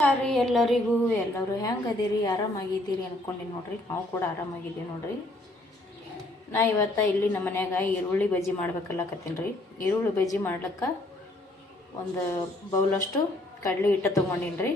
ರೀ ಎಲ್ಲರಿಗೂ? ಎಲ್ಲರೂ ಹೆಂಗೆ ಅದೀರಿ ಆರಾಮಾಗಿದ್ದೀರಿ ಅಂದ್ಕೊಂಡಿನಿ ನೋಡ್ರಿ. ನಾವು ಕೂಡ ಆರಾಮಾಗಿದ್ದೀವಿ ನೋಡ್ರಿ. ನಾ ಇವತ್ತು ಇಲ್ಲಿ ನಮ್ಮ ಮನ್ಯಾಗ ಈರುಳ್ಳಿ ಬಜ್ಜಿ ಮಾಡ್ಬೇಕಲ್ಲಕತ್ತೀನಿ ರೀ. ಈರುಳ್ಳಿ ಬಜ್ಜಿ ಮಾಡ್ಲಿಕ್ಕೆ ಒಂದು ಬೌಲಷ್ಟು ಕಡಲೆ ಹಿಟ್ಟು ತೊಗೊಂಡಿನಿ ರೀ.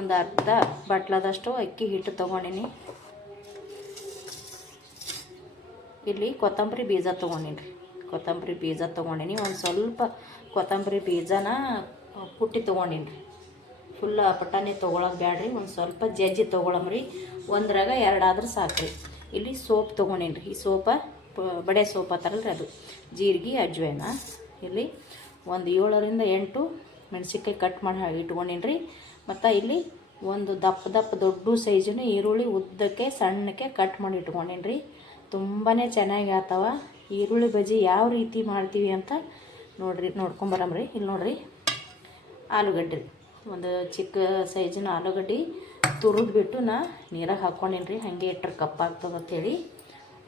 ಒಂದು ಅರ್ಧ ಬಟ್ಲದಷ್ಟು ಅಕ್ಕಿ ಹಿಟ್ಟು ತೊಗೊಂಡಿನಿ. ಇಲ್ಲಿ ಕೊತ್ತಂಬರಿ ಬೀಜ ತೊಗೊಂಡಿನಿ ರೀ. ಕೊತ್ತಂಬರಿ ಬೀಜ ತೊಗೊಂಡಿನಿ. ಒಂದು ಸ್ವಲ್ಪ ಕೊತ್ತಂಬರಿ ಬೀಜನ ಪುಟ್ಟಿ ತೊಗೊಂಡಿನಿ ರೀ. ಫುಲ್ ಪಟಾಣಿ ತೊಗೊಳಕ್ಕೆ ಬ್ಯಾಡ್ರಿ, ಒಂದು ಸ್ವಲ್ಪ ಜಜ್ಜಿ ತೊಗೊಳಮ್ರಿ. ಒಂದ್ರಾಗ ಎರಡಾದ್ರೆ ಸಾಕ್ರಿ. ಇಲ್ಲಿ ಸೋಪ್ ತೊಗೊಂಡೇನ್ರಿ. ಈ ಸೋಪ ಬಡೆ ಸೋಪ್ ಅತ್ತಲ್ರಿ ಅದು. ಜೀರಿಗೆ, ಅಜ್ವೇನ. ಇಲ್ಲಿ ಒಂದು ಏಳರಿಂದ ಎಂಟು ಮೆಣಸಿನ್ಕಾಯಿ ಕಟ್ ಮಾಡಿ ಇಟ್ಕೊಂಡೀನಿ ರೀ ಮತ್ತು ಇಲ್ಲಿ ಒಂದು ದಪ್ಪ ದಪ್ಪ ದೊಡ್ಡ ಸೈಜಿನ ಈರುಳ್ಳಿ ಉದ್ದಕ್ಕೆ, ಸಣ್ಣಕ್ಕೆ ಕಟ್ ಮಾಡಿ ಇಟ್ಕೊಂಡೇನ್ರಿ ತುಂಬಾ ಚೆನ್ನಾಗಿ ಆತವ. ಈರುಳ್ಳಿ ಬಜ್ಜಿ ಯಾವ ರೀತಿ ಮಾಡ್ತೀವಿ ಅಂತ ನೋಡ್ರಿ ನೋಡ್ಕೊಂಬರಮ್ರಿ ಇಲ್ಲಿ ನೋಡ್ರಿ, ಆಲೂಗಡ್ಡೆ. ಒಂದು ಚಿಕ್ಕ ಸೈಜಿನ ಆಲೂಗಡ್ಡೆ ತುರಿದ್ಬಿಟ್ಟು ನಾ ನೀರಾಗ ಹಾಕ್ಕೊಂಡೇನಿ ರೀ ಹಾಗೆ ಇಟ್ಟರೆ ಕಪ್ಪಾಗ್ತದೆ ಅಂತೇಳಿ.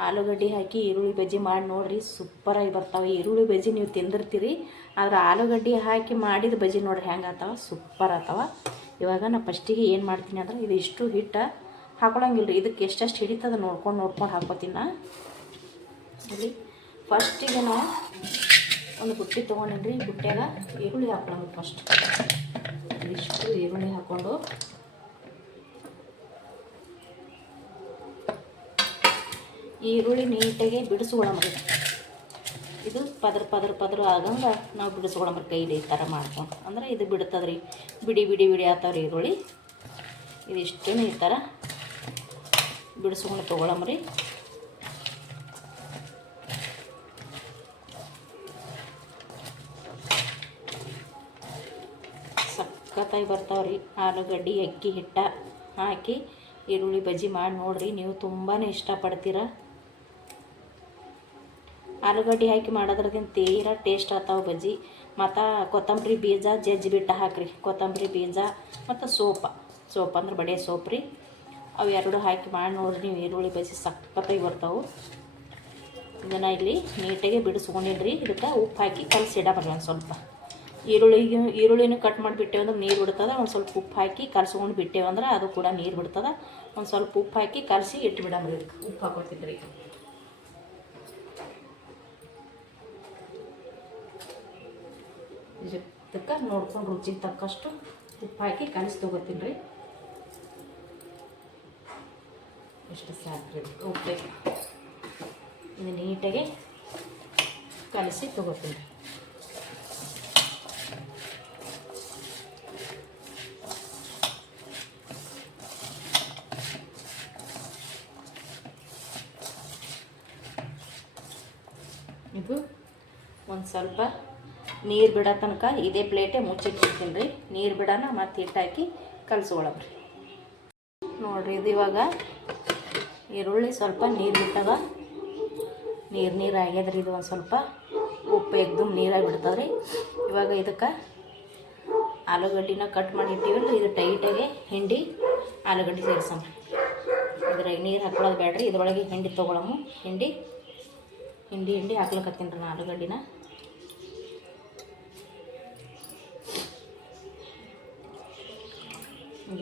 ಆಲೂಗಡ್ಡೆ ಹಾಕಿ ಈರುಳ್ಳಿ ಬಜ್ಜಿ ಮಾಡಿ ನೋಡಿರಿ ಸೂಪರಾಗಿ ಬರ್ತಾವೆ. ಈರುಳ್ಳಿ ಬಜ್ಜಿ ನೀವು ತಿಂದಿರ್ತೀರಿ, ಆದ್ರೆ ಆಲೂಗಡ್ಡೆ ಹಾಕಿ ಮಾಡಿದ ಬಜ್ಜಿ ನೋಡ್ರಿ ಹೆಂಗೆ ಆತಾವ. ಸೂಪರ್ ಆಗ್ತಾವ ಇವಾಗ ನಾ ಫಸ್ಟಿಗೆ ಏನು ಮಾಡ್ತೀನಿ ಅಂದ್ರೆ ಇದು ಇಷ್ಟು ಹಿಟ್ಟು ಹಾಕೊಳಂಗಿಲ್ಲ ರೀ ಇದಕ್ಕೆ ಎಷ್ಟೆಷ್ಟು ಹಿಡಿತದ ನೋಡ್ಕೊಂಡು ನೋಡ್ಕೊಂಡು ಹಾಕೋತೀನಿ ನಾ. ಇಲ್ಲಿ ಫಸ್ಟಿಗೆ ನಾವು ಒಂದು ಬುಟ್ಟಿ ತೊಗೊಂಡೇನಿ ರೀ ಬುಟ್ಟಿಯಾಗ ಈರುಳ್ಳಿ ಹಾಕೊಳ್ಳೋದು ಫಸ್ಟ್ ಇಷ್ಟು ಈರುಳ್ಳಿ ಹಾಕ್ಕೊಂಡು. ಈರುಳ್ಳಿ ನೀಟಾಗಿ ಬಿಡಿಸ್ಕೊಳಮ್ರಿ ಇದು ಪದ್ರ ಪದ್ರ ಪದ್ರ ಆಗಂಗೆ ನಾವು ಬಿಡಿಸ್ಕೊಳಮ್ರಿ ಕೈಲಿ ಈ ಥರ ಮಾಡ್ಕೊಂಡು ಅಂದ್ರೆ ಇದು ಬಿಡ್ತದ್ರಿ. ಬಿಡಿ ಬಿಡಿ ಬಿಡಿ ಆತಾವ್ರಿ ಈರುಳ್ಳಿ. ಇದಿಷ್ಟು ಈ ಥರ ಬಿಡಿಸ್ಕೊಂಡು ತೊಗೊಳಮ್ರಿ ಸಖತ್ತಾಗಿ ಬರ್ತಾವ್ರಿ. ಆಲೂಗಡ್ಡೆ, ಅಕ್ಕಿ, ಹಿಟ್ಟ ಹಾಕಿ ಈರುಳ್ಳಿ ಬಜ್ಜಿ ಮಾಡಿ ನೋಡ್ರಿ, ನೀವು ತುಂಬಾ ಇಷ್ಟಪಡ್ತೀರ. ಆಲೂಗಡ್ಡೆ ಹಾಕಿ ಮಾಡೋದ್ರದಿಂದ ತೀರಾ ಟೇಸ್ಟ್ ಆಗ್ತಾವೆ ಬಜ್ಜಿ. ಮತ್ತು ಕೊತ್ತಂಬರಿ ಬೀಜ, ಜಜ್ಜಿ ಬಿಟ್ಟು ಹಾಕ್ರಿ. ಕೊತ್ತಂಬರಿ ಬೀಜ ಮತ್ತು ಸೋಪ. ಸೋಪ್ ಅಂದ್ರೆ ಬಡೆ ಸೋಪ್ ರೀ. ಅವು ಎರಡು ಹಾಕಿ ಮಾಡಿ ನೋಡ್ರಿ, ನೀವು ಈರುಳ್ಳಿ ಬಜ್ಜಿ ಸಕ್ಕತ್ತಾಗಿ ಬರ್ತಾವೆ. ಇದನ್ನು ಇಲ್ಲಿ ನೀಟಾಗಿ ಬಿಡಿಸ್ಕೊಂಡಿಡ್ರಿ ಇದಕ್ಕೆ ಉಪ್ಪು ಹಾಕಿ ಕಲಸಿಡ ಒಂದು ಸ್ವಲ್ಪ. ಈರುಳ್ಳಿಗೆ ಈರುಳ್ಳಿನೂ ಕಟ್ ಮಾಡಿಬಿಟ್ಟೇವೆ ಅಂದ್ರೆ ನೀರು ಬಿಡ್ತದೆ. ಒಂದು ಸ್ವಲ್ಪ ಉಪ್ಪು ಹಾಕಿ ಕಲಸ್ಕೊಂಡು ಬಿಟ್ಟೇವೆ ಅಂದ್ರೆ ಅದು ಕೂಡ ನೀರು ಬಿಡ್ತದೆ. ಒಂದು ಸ್ವಲ್ಪ ಉಪ್ಪು ಹಾಕಿ ಕಲಸಿ ಇಟ್ಬಿಡಮ್ರಿ ರೀ ಉಪ್ಪು ಹಾಕೋತಿದ್ರಿ ಇದಕ್ಕೆ ನೋಡ್ಕೊಂಡು ರುಚಿಗೆ ತಕ್ಕಷ್ಟು ಉಪ್ಪು ಹಾಕಿ ಕಲಸಿ ತೊಗೋತೀನಿ ರೀ. ಎಷ್ಟು ಸಾಕ್ರಿ ಓಕೆ. ಇದು ನೀಟಾಗಿ ಕಲಸಿ ತೊಗೋತೀನಿ ರೀ. ಇದು ಒಂದು ಸ್ವಲ್ಪ ನೀರು ಬಿಡೋ ತನಕ ಇದೇ ಪ್ಲೇಟೆ ಮುಚ್ಚಿಟ್ಟಿರ್ತೀನಿ ರೀ. ನೀರು ಬಿಡೋಣ, ಮತ್ತು ಹಿಟ್ಟಾಕಿ ಹಾಕಿ ಕಲಸ್ಕೊಳಮ್ರಿ ನೋಡಿರಿ, ಇದು ಇವಾಗ ಈರುಳ್ಳಿ ಸ್ವಲ್ಪ ನೀರು ಬಿಟ್ಟದ ನೀರು ನೀರು ಆಗ್ಯದ್ರಿ ಇದು ಒಂದು ಸ್ವಲ್ಪ ಉಪ್ಪು ಎಗ್ದು ನೀರಾಗಿ ಬಿಡ್ತದ್ರಿ ಇವಾಗ ಇದಕ್ಕೆ ಆಲೂಗಡ್ಡಿನ ಕಟ್ ಮಾಡಿ ಇಟ್ಟಿವಲ್ಲ ಇದು ಟೈಟಾಗಿ ಹಿಂಡಿ ಆಲೂಗಡ್ಡೆ ಸೇರಿಸೋಣ. ಇದ್ರಾಗ ನೀರು ಹಾಕೊಳ್ಳೋದು ಬೇಡ್ರಿ ಇದ್ರೊಳಗೆ ಹಿಂಡಿ ತೊಗೊಳಮು. ಹಿಂಡಿ ಹಿಂಡಿ ಹಿಂಡಿ ಹಾಕ್ಲಕತ್ತೀನಿ ರೀ ನಾ ಆಲೂಗಡ್ಡಿನ.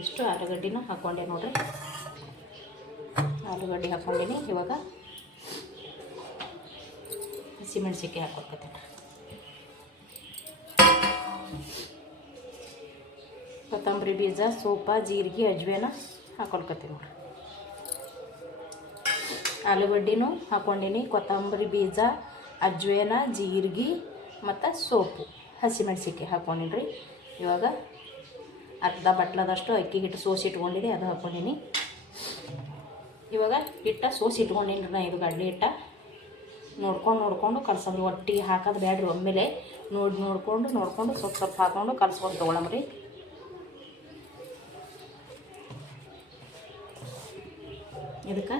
ಇಷ್ಟು ಆಲೂಗಡ್ಡಿನ ಹಾಕ್ಕೊಂಡೆ ನೋಡ್ರಿ. ಆಲೂಗಡ್ಡೆ ಹಾಕ್ಕೊಂಡಿನಿ ಇವಾಗ ಹಸಿಮೆಣ್ಸಿಕಾಯಿ ಹಾಕ್ಕೊಡ್ಕತ್ತೀನಿ ಕೊತ್ತಂಬರಿ ಬೀಜ, ಸೋಪ, ಜೀರಿಗೆ, ಅಜ್ವೇನ ಹಾಕೊಳ್ಕತ್ತೀನಿ ನೋಡ್ರಿ. ಆಲೂಗಡ್ಡಿನೂ ಹಾಕ್ಕೊಂಡಿನಿ ಕೊತ್ತಂಬರಿ ಬೀಜ, ಅಜ್ವೇನ, ಜೀರಿಗೆ ಮತ್ತು ಸೋಪು. ಹಸಿಮೆಣ್ಸಿಕಾಯಿ ಹಾಕ್ಕೊಂಡಿನಿ ಇವಾಗ ಅರ್ಧ ಬಟ್ಲದಷ್ಟು ಅಕ್ಕಿ ಹಿಟ್ಟು ಸೋಸಿ ಇಟ್ಕೊಂಡಿದೆ ಅದು ಹಾಕ್ಕೊಂಡಿನಿ ಇವಾಗ ಹಿಟ್ಟ ಸೋಸಿ ಇಟ್ಕೊಂಡಿನಿ ನಾ, ಇದು ಗಡ್ಡೆ ಹಿಟ್ಟ. ನೋಡ್ಕೊಂಡು ನೋಡಿಕೊಂಡು ಕಲ್ಸೋದು ಒಟ್ಟಿಗೆ ಹಾಕೋದು ಬೇಡ್ರಿ ಒಮ್ಮೆಲೆ ನೋಡಿ ನೋಡಿಕೊಂಡು ನೋಡಿಕೊಂಡು ಸ್ವಲ್ಪ ಸ್ವಲ್ಪ ಹಾಕ್ಕೊಂಡು ಕಲ್ಸ್ಕೊಂಡು ತೊಗೊಳಮ್ರಿ. ಇದಕ್ಕೆ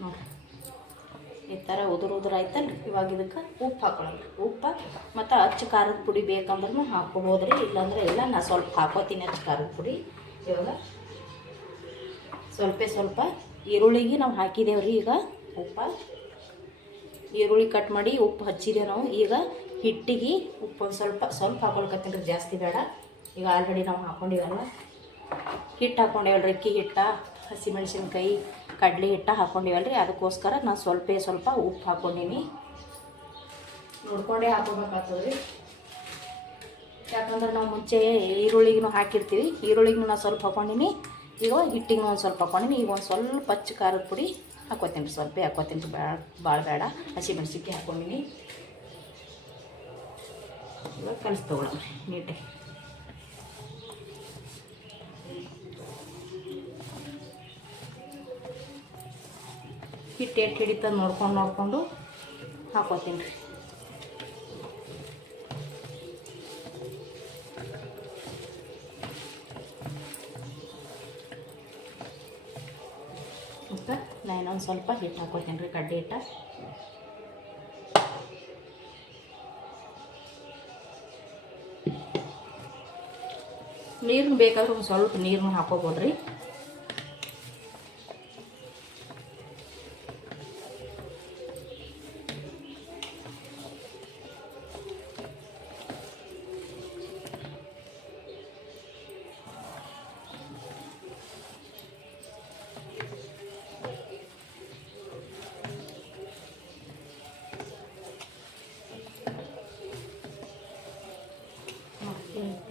ನೋಡ್ರಿ ಈ ಥರ ಉದುರು ಉದುರಾಯ್ತಲ್ಲ ಇವಾಗ ಇದಕ್ಕೆ ಉಪ್ಪು ಹಾಕೊಳ್ಳೋಣ. ಉಪ್ಪು ಮತ್ತು ಅಚ್ಚ ಖಾರದ ಪುಡಿ ಬೇಕಂದ್ರೂ ಹಾಕ್ಕೊಬೋದು ರೀ ಇಲ್ಲಾಂದ್ರೆ ಇಲ್ಲ, ನಾ ಸ್ವಲ್ಪ ಹಾಕೋತೀನಿ ಅಚ್ಚ ಖಾರದ ಪುಡಿ. ಇವಾಗ ಸ್ವಲ್ಪ ಸ್ವಲ್ಪ ಈರುಳ್ಳಿಗೆ ನಾವು ಹಾಕಿದೇವ್ರಿ ಈಗ ಉಪ್ಪು. ಈರುಳ್ಳಿ ಕಟ್ ಮಾಡಿ ಉಪ್ಪು ಹಚ್ಚಿದೆ ನಾವು. ಈಗ ಹಿಟ್ಟಿಗೆ ಉಪ್ಪು ಸ್ವಲ್ಪ ಸ್ವಲ್ಪ ಹಾಕೊಳ್ಕತ್ತೀನಿ ಜಾಸ್ತಿ ಬೇಡ. ಈಗ ಆಲ್ರೆಡಿ ನಾವು ಹಾಕೊಂಡಿವಲ್ಲ ಹಿಟ್ಟು ಹಾಕ್ಕೊಂಡೇವಲ್ರಿ ಅಕ್ಕಿ ಹಿಟ್ಟ. ಹಸಿಮೆಣ್ಸಿನ್ಕಾಯಿ ಕಡಲೆ ಹಿಟ್ಟ ಹಾಕೊಂಡಿವಲ್ರಿ. ಅದಕ್ಕೋಸ್ಕರ ನಾನು ಸ್ವಲ್ಪ ಸ್ವಲ್ಪ ಉಪ್ಪು ಹಾಕೊಂಡೀನಿ. ನೋಡ್ಕೊಂಡೇ ಹಾಕೋಬೇಕಾಗ್ತದೆ ರೀ ಯಾಕಂದ್ರೆ ನಾವು ಮುಂಚೆ ಈರುಳ್ಳಿಗೂ ಹಾಕಿರ್ತೀವಿ. ಈರುಳ್ಳಿಗೂ ನಾನು ಸ್ವಲ್ಪ ಹಾಕೊಂಡೀನಿ. ಈಗ ಹಿಟ್ಟಿಗೂ ಒಂದು ಸ್ವಲ್ಪ ಹಾಕೊಂಡೀನಿ. ಈಗ ಒಂದು ಸ್ವಲ್ಪ ಹಚ್ಚ ಖಾರದ ಪುಡಿ ಹಾಕೋತೀನಿ ರೀ. ಸ್ವಲ್ಪ ಹಾಕೋತೀನಿ ರೀ. ಭಾಳ ಭಾಳ ಬೇಡ. ಹಸಿಮೆಣ್ಸಿನ್ಕಾಯಿ ಹಾಕೊಂಡೀನಿ. ಇವಾಗ ಕಲಿಸಿ ತೊಗೊಳಮ್ಮ ನೀಟಾಗಿ. ಹಿಟ್ಟು ಎಷ್ಟು ಹಿಡಿತದ ನೋಡ್ಕೊಂಡು ನೋಡಿಕೊಂಡು ಹಾಕೋತೀನಿ. ರೀ ಮತ್ತು ನಾನು ಇನ್ನೊಂದು ಸ್ವಲ್ಪ ಹಿಟ್ಟು ಹಾಕೋತೀನಿ ರೀ, ಕಡ್ಡಿ ಹಿಟ್ಟ. ನೀರು ಬೇಕಾದ್ರೆ ಸ್ವಲ್ಪ ನೀರನ್ನ ಹಾಕೋಬೋದು ರೀ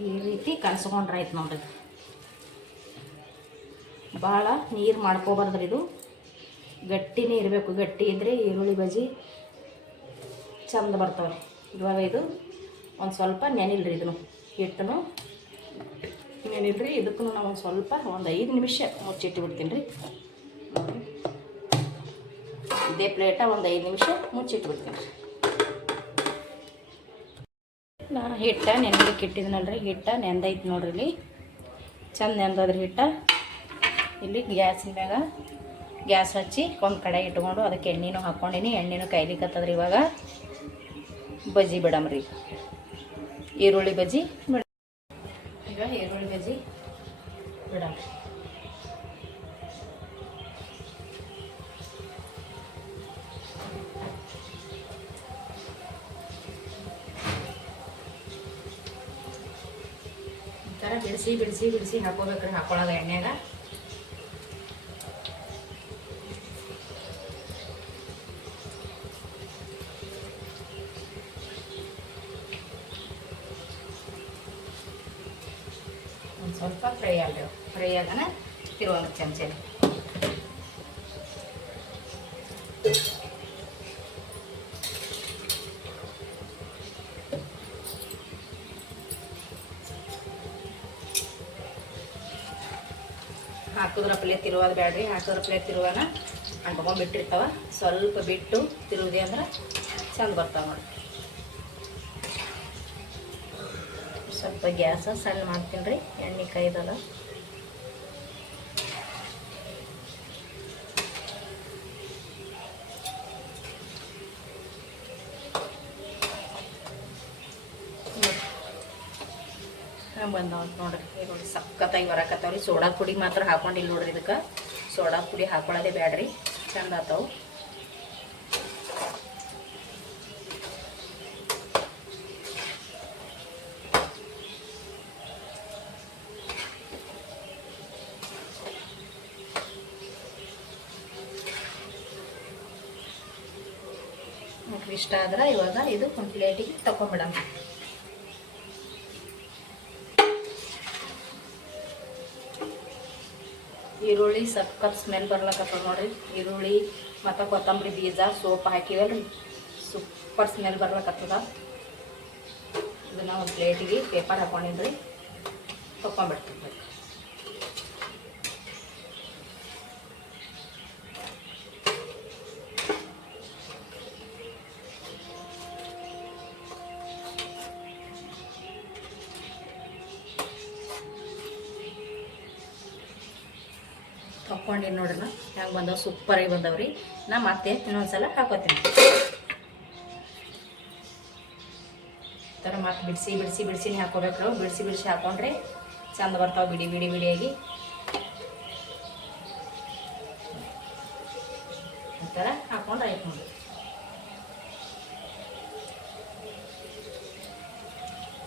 ಈ ರೀತಿ ಕಲಸ್ಕೊಂಡ್ರಾಯ್ತು ನೋಡ್ರಿ. ಭಾಳ ನೀರು ಮಾಡ್ಕೋಬಾರ್ದ್ರಿ ಇದು. ಗಟ್ಟಿನೇ ಇರಬೇಕು ಗಟ್ಟಿ ಇದ್ದರೆ ಈರುಳ್ಳಿ ಬಜಿ ಚಂದ ಬರ್ತಾವೆ ಇವಾಗ ಇದು ಒಂದು ಸ್ವಲ್ಪ ನೆನಿಲ್ರಿ ಇದನ್ನು ಹಿಟ್ಟನು ನೆನಿಲ್ರಿ ಇದಕ್ಕೂ ನಾವು ಒಂದು ಸ್ವಲ್ಪ ಒಂದು ಐದು ನಿಮಿಷ ಮುಚ್ಚಿಟ್ಟು ಬಿಡ್ತೀನಿ ರೀ ಇದೇ ಪ್ಲೇಟ ಒಂದು ಐದು ನಿಮಿಷ ಮುಚ್ಚಿಟ್ಟು ಬಿಡ್ತೀನಿ ರೀ ನಾ ಹಿಟ್ಟ ನೆನ್ಲಿಕ್ಕೆ ಇಟ್ಟಿದ್ನಲ್ರಿ ಹಿಟ್ಟ ನೆಂದೈತೆ ನೋಡ್ರಿ ಇಲ್ಲಿ. ಚಂದ ನೆಂದದ್ರಿ ಹಿಟ್ಟ. ಇಲ್ಲಿ ಗ್ಯಾಸಿನ ಗ್ಯಾಸ್ ಹಚ್ಚಿ ಒಂದು ಕಡೆ ಇಟ್ಕೊಂಡು ಅದಕ್ಕೆ ಎಣ್ಣೆನೂ ಹಾಕ್ಕೊಂಡಿನಿ ಎಣ್ಣೆನೂ ಕೈಲಿಕ್ಕತ್ತದ್ರಿ ಇವಾಗ. ಬಜ್ಜಿ ಬಿಡಮ್ರಿ. ಈರುಳ್ಳಿ ಬಜ್ಜಿ ಬಿಡ ಈಗ ಈರುಳ್ಳಿ ಬಜ್ಜಿ ಬಿಡಮ್ರಿ. ಬಿಡಿಸಿ ಬಿಡಿಸಿ ಬಿಡಿಸಿ ಹಾಕೋಬೇಕ್ರಿ ಹಾಕೊಳ್ಳೋದು ಎಣ್ಣೆಗ. ಸ್ವಲ್ಪ ಫ್ರೈ ಆಗಲಿ ಫ್ರೈ ಆಗನ ತಿರುವಂಗ ಚಮಚ. ಹಾಕಿದ್ರ ಪಲ್ಲೆ ತಿರುವಾದ ಬ್ಯಾಡ್ರಿ, ಹಾಕಿದ್ರ ಪ್ಲೇಟ್ ತಿರುವಾನ ಅಂಟ್ಕೊಂಡ್ಬಿಟ್ಟಿರ್ತಾವ ಸ್ವಲ್ಪ ಬಿಟ್ಟು ತಿರುವುದೇ ಅಂದ್ರೆ ಚಂದ ಬರ್ತಾವ ನೋಡಿ. ಸ್ವಲ್ಪ ಗ್ಯಾಸ ಸಣ್ಣ ಮಾಡ್ತೀನಿ ರೀ ಎಣ್ಣೆ ಕೈದಲ್ಲ ಬಂದವ ನೋಡ್ರಿ ಈರುಳ್ಳಿ ಸಖತ್ತಾಗಿ ಬರಕತ್ತಾವ್ರಿ ಸೋಡಾ ಪುಡಿ ಮಾತ್ರ ಹಾಕೊಂಡಿಲ್ಲ ನೋಡ್ರಿ ಇದಕ್ಕೆ. ಸೋಡಾ ಪುಡಿ ಹಾಕೊಳ್ಳೋದೇ ಬ್ಯಾಡ್ರಿ, ಚಂದ ಆತಾವು. ಇಷ್ಟ ಆದ್ರೆ ಇವಾಗ ಇದು ಒಂದು ಪ್ಲೇಟಿಗೆ ತಗೊಂಬಿಡೋಣ ಈರುಳ್ಳಿ ಸಕ್ಕರ್ ಸ್ಮೆಲ್ ಬರ್ಲಕತ್ತದ ನೋಡ್ರಿ. ಈರುಳ್ಳಿ ಮತ್ತು ಕೊತ್ತಂಬರಿ ಬೀಜ, ಸೋಪ್ ಹಾಕಿವಲ್ರಿ. ಸೂಪರ್ ಸ್ಮೆಲ್ ಬರ್ಲಕತ್ತದ ಇದನ್ನ ಒಂದು ಪ್ಲೇಟಿಗೆ ಪೇಪರ್ ಹಾಕೊಂಡಿದ್ರಿ ತೊಗೊಂಬಿಡ್ತೀನಿ ಹಾಕ್ಕೊಂಡಿನಿ ನೋಡ್ರಿ ಹೆಂಗೆ ಬಂದವು? ಸೂಪರಾಗಿ ಬಂದವು ರೀ. ನಾ ಮತ್ತೆ ಇನ್ನೊಂದು ಸಲ ಹಾಕೋತೀನಿ ಥರ ಮತ್ತೆ ಬಿಡಿಸಿ ಬಿಡಿಸಿ ಬಿಡಿಸಿನೇ ಹಾಕೋಬೇಕು ನಾವು ಬಿಡಿಸಿ ಬಿಡಿಸಿ ಹಾಕೊಂಡ್ರೆ ಚಂದ ಬರ್ತಾವೆ ಬಿಡಿ ಬಿಡಿ, ಬಿಡಿಯಾಗಿ. ಆ ಥರ ಹಾಕೊಂಡ್ರೆ ಆಯ್ತು ನೋಡಿ.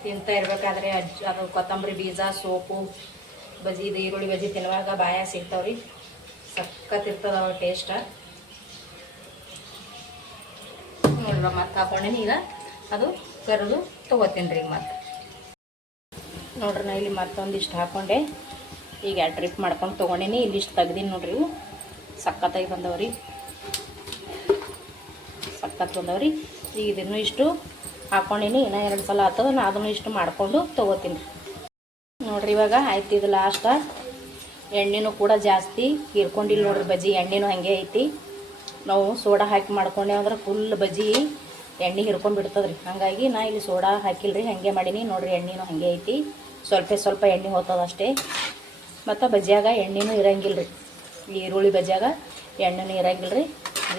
ತಿಂತಾ ಇರಬೇಕಾದ್ರೆ ಅದು ಕೊತ್ತಂಬರಿ ಬೀಜ, ಸೋಪು ಬಜಿ ಈರುಳ್ಳಿ ಬಜಿ ತಿನ್ನುವಾಗ ಬಾಯ ಸಿಗ್ತಾವ್ರಿ ಅವ್ರ ಟೇಸ್ಟ ನೋಡ್ರ ಮತ್ತೆ ಹಾಕೊಂಡೇನಿ ಈಗ. ಅದು ಕರೆದು ತೊಗೋತೀನಿ ರೀ ಮತ್ತೆ. ನೋಡ್ರಿ ನಾ ಇಲ್ಲಿ ಮತ್ತೊಂದಿಷ್ಟು ಹಾಕೊಂಡೆ. ಈಗ ಟ್ರಿಪ್ ಮಾಡ್ಕೊಂಡು ತೊಗೊಂಡೇನಿ. ಇಲ್ಲಿಷ್ಟು ತೆಗ್ದೀನಿ ನೋಡ್ರಿ ಇವು. ಸಕ್ಕತ್ತಾಗಿ ಬಂದವ್ರಿ. ಸಖತ್ ಬಂದವ್ರಿ. ಈಗ ಇದನ್ನು ಇಷ್ಟು ಹಾಕೊಂಡೀನಿ. ಇನ್ನೂ ಎರಡು ಸಲ ಆಗ್ತದ ನಾ ಅದನ್ನು ಇಷ್ಟು ಮಾಡ್ಕೊಂಡು ತೊಗೋತೀನಿ. ನೋಡ್ರಿ ಇವಾಗ ಆಯ್ತು ಇದು ಲಾಸ್ಟ ಎಣ್ಣೆನೂ ಕೂಡ ಜಾಸ್ತಿ ಹೀರ್ಕೊಂಡಿಲ್ಲ ನೋಡ್ರಿ ಬಜ್ಜಿ, ಎಣ್ಣೆನೂ ಹಾಗೆ ಐತಿ. ನಾವು ಸೋಡಾ ಹಾಕಿ ಮಾಡ್ಕೊಂಡೇವು ಅಂದ್ರೆ ಫುಲ್ ಬಜ್ಜಿ ಎಣ್ಣೆ ಹಿರ್ಕೊಂಡ್ಬಿಡ್ತದ್ರಿ ಹಾಗಾಗಿ ನಾ ಇಲ್ಲಿ ಸೋಡಾ ಹಾಕಿಲ್ರಿ, ಹಾಗೆ ಮಾಡೀನಿ. ನೋಡ್ರಿ ಎಣ್ಣೆನೂ ಹಾಗೆ ಐತಿ. ಸ್ವಲ್ಪ ಸ್ವಲ್ಪ ಎಣ್ಣೆ ಹೋಗ್ತದ ಅಷ್ಟೇ. ಮತ್ತು ಬಜ್ಜಿಯಾಗ ಎಣ್ಣೆನೂ ಇರಂಗಿಲ್ಲ ರೀ ಈರುಳ್ಳಿ ಬಜ್ಜಿಯಾಗ ಎಣ್ಣೆನೂ ಇರಂಗಿಲ್ಲ ರೀ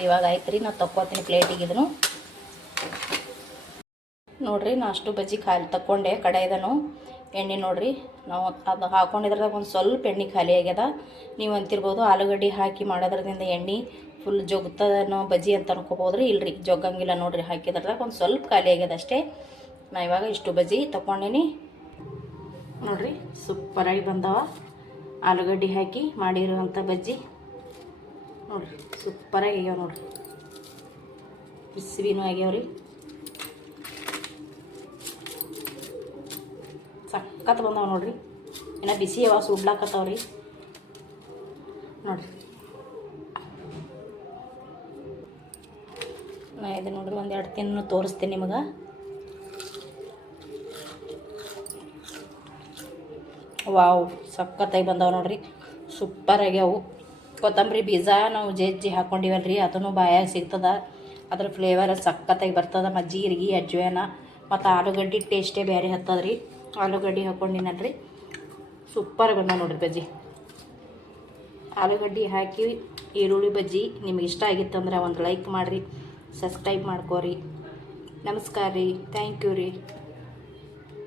ಇವಾಗ ಆಯ್ತು ರೀ ನಾ ತಕ್ಕೋತೀನಿ ಪ್ಲೇಟಿಗೆ ಇದನ್ನು. ನೋಡ್ರಿ, ನಾ ಅಷ್ಟು ಬಜ್ಜಿ ಖಾಲಿ ತಕ್ಕೊಂಡೆ, ಕಡೆಯದನು. ಎಣ್ಣೆ ನೋಡ್ರಿ. ನಾವು ಅದು ಹಾಕೊಂಡಿದ್ರಾಗ ಒಂದು ಸ್ವಲ್ಪ ಎಣ್ಣೆ ಖಾಲಿ ಆಗ್ಯದ. ನೀವು ಅಂತಿರ್ಬೋದು ಆಲೂಗಡ್ಡೆ ಹಾಕಿ ಮಾಡೋದ್ರದಿಂದ ಎಣ್ಣೆ ಫುಲ್ ಜೊಗ್ತದನೋ ಬಜ್ಜಿ ಅಂತ ಅನ್ಕೋಬೋದ್ರಿ. ಇಲ್ರಿ, ಜೊಗ್ಗಂಗಿಲ್ಲ ನೋಡ್ರಿ ಹಾಕಿದ್ರದಾಗ ಒಂದು ಸ್ವಲ್ಪ ಖಾಲಿ ಆಗ್ಯದ ಅಷ್ಟೇ. ನಾ ಇವಾಗ ಇಷ್ಟು ಬಜ್ಜಿ ತಗೊಂಡೇನಿ ನೋಡ್ರಿ ಸೂಪರಾಗಿ ಬಂದವ. ಆಲೂಗಡ್ಡೆ ಹಾಕಿ ಮಾಡಿರುವಂಥ ಬಜ್ಜಿ. ನೋಡ್ರಿ ಸೂಪರಾಗಿ ಆಗ್ಯಾವ ನೋಡ್ರಿ. ಆಗ್ಯಾವ ಆಗ್ಯಾವ್ರಿ. ಸಖತ್ ಬಂದವ ನೋಡ್ರಿ. ಇನ್ನು ಬಿಸಿ ಅವ ಸುಡ್ಲಾಕತ್ತವ್ರಿ ನೋಡ್ರಿ. ನಾ ಇದು ನೋಡ್ರಿ, ಒಂದು ಎರಡು ತಿನ್ನು ತೋರಿಸ್ತೀನಿ ನಿಮಗೆ. ವಾವ್, ಸಖತ್ತಾಗಿ ಬಂದವ ನೋಡ್ರಿ. ಸೂಪರ್ ಆಗ್ಯಾವು. ಕೊತ್ತಂಬರಿ ಬೀಜ ನಾವು ಜಜ್ಜಿ ಹಾಕ್ಕೊಂಡಿವಲ್ರಿ ಅದನ್ನು ಬಾಯಾಗ ಸಿಗ್ತದೆ. ಅದ್ರ ಫ್ಲೇವರ್ ಸಖತ್ತಾಗಿ ಬರ್ತದ. ಮತ್ತು ಜೀರಿಗೆ ಅಜ್ವಾನ, ಮತ್ತು ಆಲೂಗಡ್ಡೆ ಟೇಸ್ಟೇ ಬೇರೆ ಹತ್ತದ್ರಿ. ಆಲೂಗಡ್ಡೆ ಹಾಕ್ಕೊಂಡಿನಲ್ರಿ ಸೂಪರ್ ಬಂದ ನೋಡ್ರಿ ಬಜ್ಜಿ. ಆಲೂಗಡ್ಡೆ ಹಾಕಿ, ಈರುಳ್ಳಿ ಬಜ್ಜಿ ನಿಮ್ಗೆ ಇಷ್ಟ ಆಗಿತ್ತಂದ್ರೆ ಒಂದು ಲೈಕ್ ಮಾಡಿರಿ ಸಬ್ಸ್ಕ್ರೈಬ್ ಮಾಡ್ಕೋರಿ. ನಮಸ್ಕಾರ ರೀ. ಥ್ಯಾಂಕ್ ಯು ರೀ.